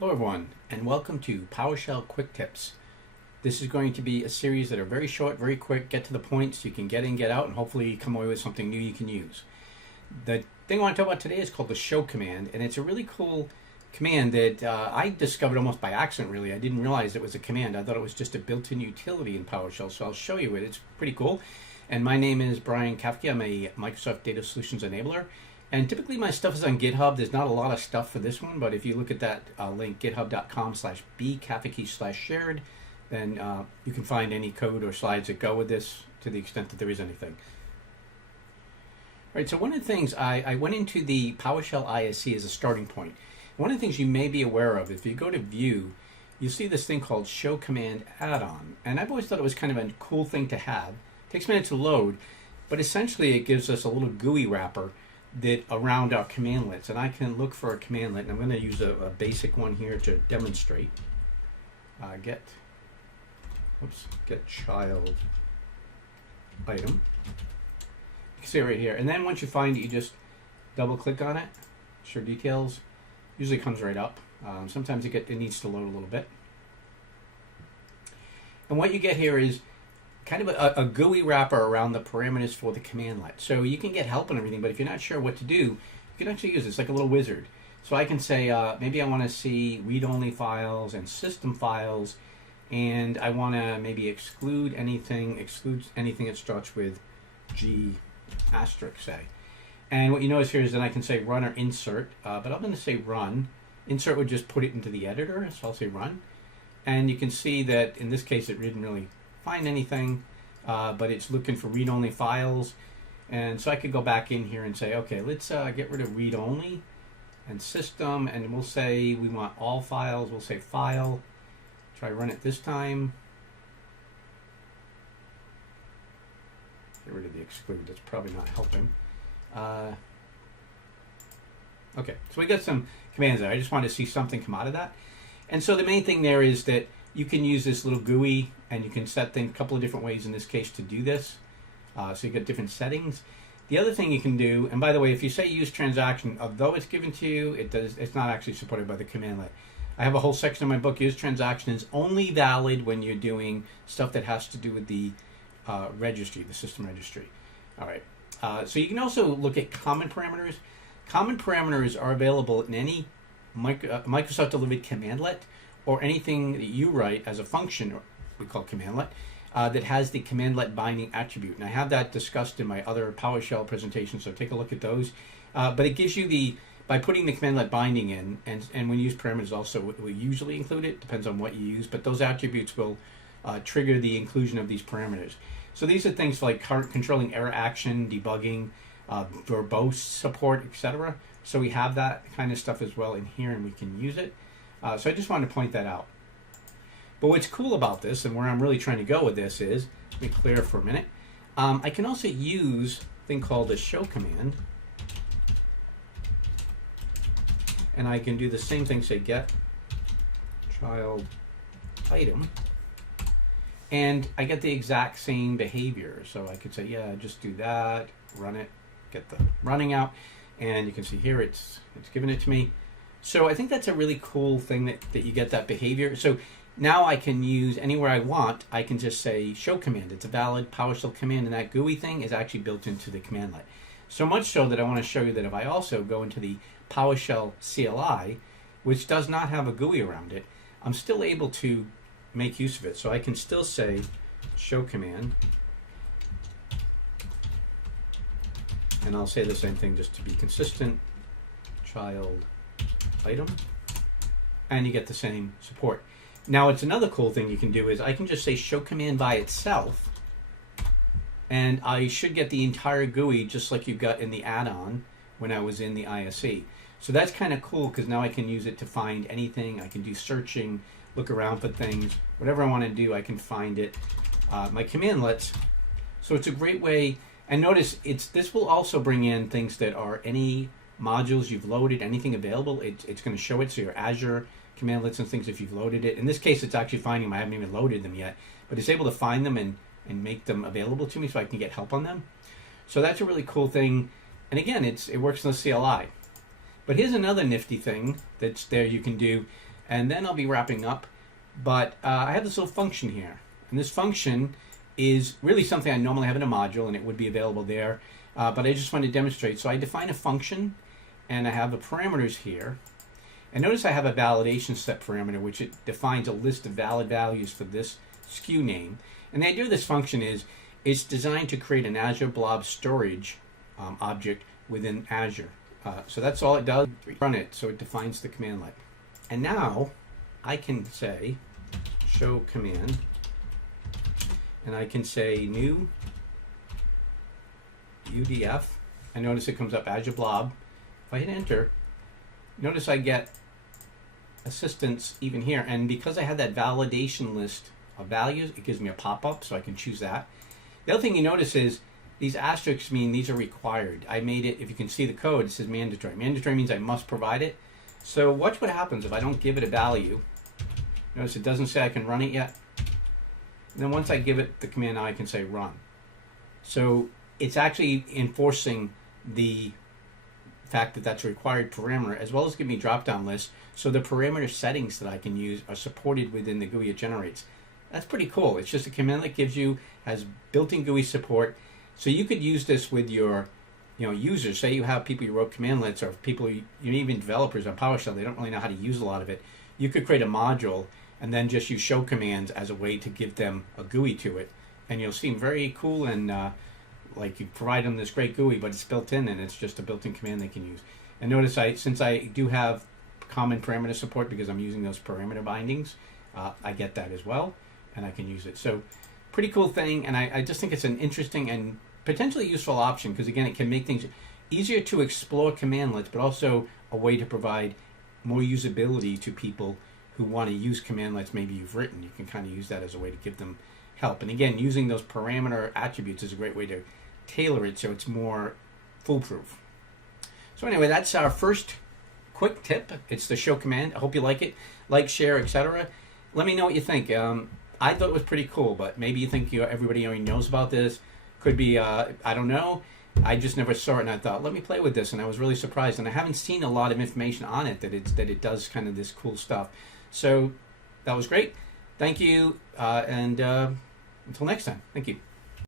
Hello everyone, and welcome to PowerShell Quick Tips. This is going to be a series that are very short, very quick, get to the point so you can get in, get out, and hopefully come away with something new you can use. The thing I want to talk about today is called the show command, and it's a really cool command that I discovered almost by accident, really. I didn't realize it was a command. I thought it was just a built-in utility in PowerShell, so I'll show you it. It's pretty cool. And my name is Brian Kafke. I'm a Microsoft Data Solutions Enabler. And typically my stuff is on GitHub. There's not a lot of stuff for this one, but if you look at that link, github.com/bkafke/shared, then you can find any code or slides that go with this to the extent that there is anything. All right, so one of the things, I went into the PowerShell ISC as a starting point. One of the things you may be aware of, if you go to View, you'll see this thing called ShowCommand add-on. And I've always thought it was kind of a cool thing to have. It takes a minute to load, but essentially it gives us a little GUI wrapper that around our commandlets, and I can look for a commandlet, and I'm going to use a basic one here to demonstrate. Get child item. You can see it right here, and then once you find it, you just double click on it. Show details. Usually comes right up. Sometimes it needs to load a little bit. And what you get here is kind of a GUI wrapper around the parameters for the commandlet. So you can get help and everything, but if you're not sure what to do, you can actually use this like a little wizard. So I can say, maybe I want to see read-only files and system files, and I want to maybe exclude anything that starts with G asterisk, say. And what you notice here is that I can say run or insert, but I'm going to say run. Insert would just put it into the editor, so I'll say run. And you can see that in this case it didn't really find anything, but it's looking for read-only files. And so I could go back in here and say, okay, let's get rid of read-only and system, and we'll say we want all files. We'll say file. Try run it this time. Get rid of the exclude. That's probably not helping. Okay, so we got some commands there. I just wanted to see something come out of that. And so the main thing there is that you can use this little GUI, and you can set things a couple of different ways in this case to do this. So you get different settings. The other thing you can do, and by the way, if you say use transaction, although it's given to you, it's not actually supported by the commandlet. I have a whole section in my book. Use transaction is only valid when you're doing stuff that has to do with the registry, the system registry. All right. So you can also look at common parameters. Common parameters are available in any Microsoft delivered commandlet, or anything that you write as a function, or we call commandlet, that has the commandlet binding attribute. And I have that discussed in my other PowerShell presentation, so take a look at those. But it gives you by putting the commandlet binding in, and when you use parameters also, we usually include it, depends on what you use, but those attributes will trigger the inclusion of these parameters. So these are things like controlling error action, debugging, verbose support, etc. So we have that kind of stuff as well in here, and we can use it. So I just wanted to point that out. But what's cool about this, and where I'm really trying to go with this is, let me clear for a minute, I can also use a thing called the show command, and I can do the same thing, say get child item, and I get the exact same behavior. So I could say, yeah, just do that, run it, get the running out, and you can see here it's giving it to me. So I think that's a really cool thing that you get that behavior. So now I can use anywhere I want, I can just say show command. It's a valid PowerShell command, and that GUI thing is actually built into the commandlet. So much so that I want to show you that if I also go into the PowerShell CLI, which does not have a GUI around it, I'm still able to make use of it. So I can still say show command, and I'll say the same thing just to be consistent, child item, and you get the same support. Now it's another cool thing you can do is I can just say show command by itself, and I should get the entire GUI just like you got in the add-on when I was in the ISC. So that's kind of cool, because now I can use it to find anything. I can do searching, look around for things, whatever I want to do, I can find it. My commandlets. So it's a great way. And notice this will also bring in things that are any modules you've loaded, anything available. It's going to show it. So your Azure commandlets and things if you've loaded it. In this case, it's actually finding them. I haven't even loaded them yet, but it's able to find them and make them available to me so I can get help on them. So that's a really cool thing. And again, it works in the CLI. But here's another nifty thing that's there you can do. and then I'll be wrapping up. But I have this little function here, and this function is really something I normally have in a module, and it would be available there. But I just want to demonstrate. So I define a function, and I have the parameters here. And notice I have a validation step parameter, which it defines a list of valid values for this SKU name. And the idea of this function is it's designed to create an Azure Blob Storage object within Azure. So that's all it does. Run it, so it defines the commandlet. And now I can say ShowCommand, and I can say new UDF, and notice it comes up Azure Blob. If I hit enter, notice I get assistance even here, and because I have that validation list of values, it gives me a pop-up, so I can choose that. The other thing you notice is these asterisks mean these are required. I made it, if you can see the code, it says mandatory. Mandatory means I must provide it. So watch what happens if I don't give it a value. Notice it doesn't say I can run it yet. And then once I give it the command, now I can say run. So it's actually enforcing the fact that that's a required parameter, as well as giving me a drop-down list, so the parameter settings that I can use are supported within the GUI it generates. That's pretty cool. It's just a command that gives you, has built-in GUI support, so you could use this with your users. Say you have people you wrote commandlets, or people, even developers on PowerShell, they don't really know how to use a lot of it. You could create a module and then just use show commands as a way to give them a GUI to it, and you'll seem very cool, and like you provide them this great GUI, but it's built in, and it's just a built-in command they can use. And notice since I do have common parameter support because I'm using those parameter bindings, I get that as well, and I can use it. So pretty cool thing, and I just think it's an interesting and potentially useful option, because again, it can make things easier to explore commandlets, but also a way to provide more usability to people who want to use commandlets maybe you've written. You can kind of use that as a way to give them help. And again, using those parameter attributes is a great way to tailor it so it's more foolproof. So anyway, that's our first quick tip. It's the show command. I hope you like it. Like, share, etc. Let me know what you think. I thought it was pretty cool, but maybe you think everybody already knows about this. Could be, I don't know. I just never saw it, and I thought, let me play with this, and I was really surprised. And I haven't seen a lot of information on it that it does kind of this cool stuff. So that was great. Thank you, and until next time, thank you.